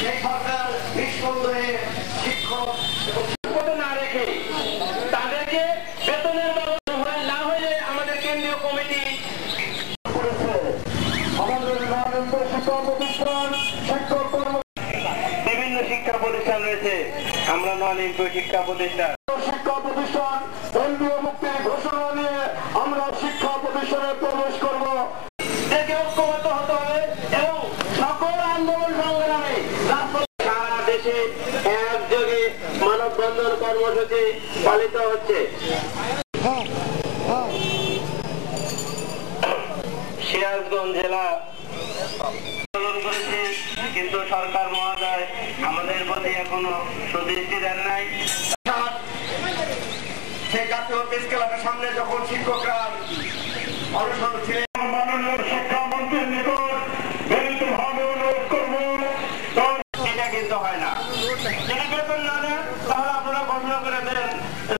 সেই সরকার নিঃসন্দেহে শিক্ষক না রেখে তাদেরকে বেতনের ব্যবস্থা না হলে আমাদের কেন্দ্রীয় কমিটি করেছে। আমাদের শিক্ষা প্রতিষ্ঠান শিক্ষক বিভিন্ন শিক্ষা প্রতিষ্ঠান রয়েছে। আমরা শিক্ষা প্রতিষ্ঠান কেন্দ্রীয় মুক্তির ঘোষণা নিয়ে আমরা শিক্ষা প্রতিষ্ঠানে প্রবেশ করব। ঐক্যবদ্ধ হতে হবে এবং সকল আন্দোলন সংগ্রামে সারা দেশে একযোগে মানববন্ধন কর্মসূচি পালিত হচ্ছে। সিরাজগঞ্জ জেলা আন্দোলন করেছে, কিন্তু সরকার মহোদয় আমাদের প্রতি এখনো সুদৃষ্টি দেন নাই। সেই জাতীয় প্রেস ক্লাবের সামনে যখন শিক্ষকরা অনশন ছিলেন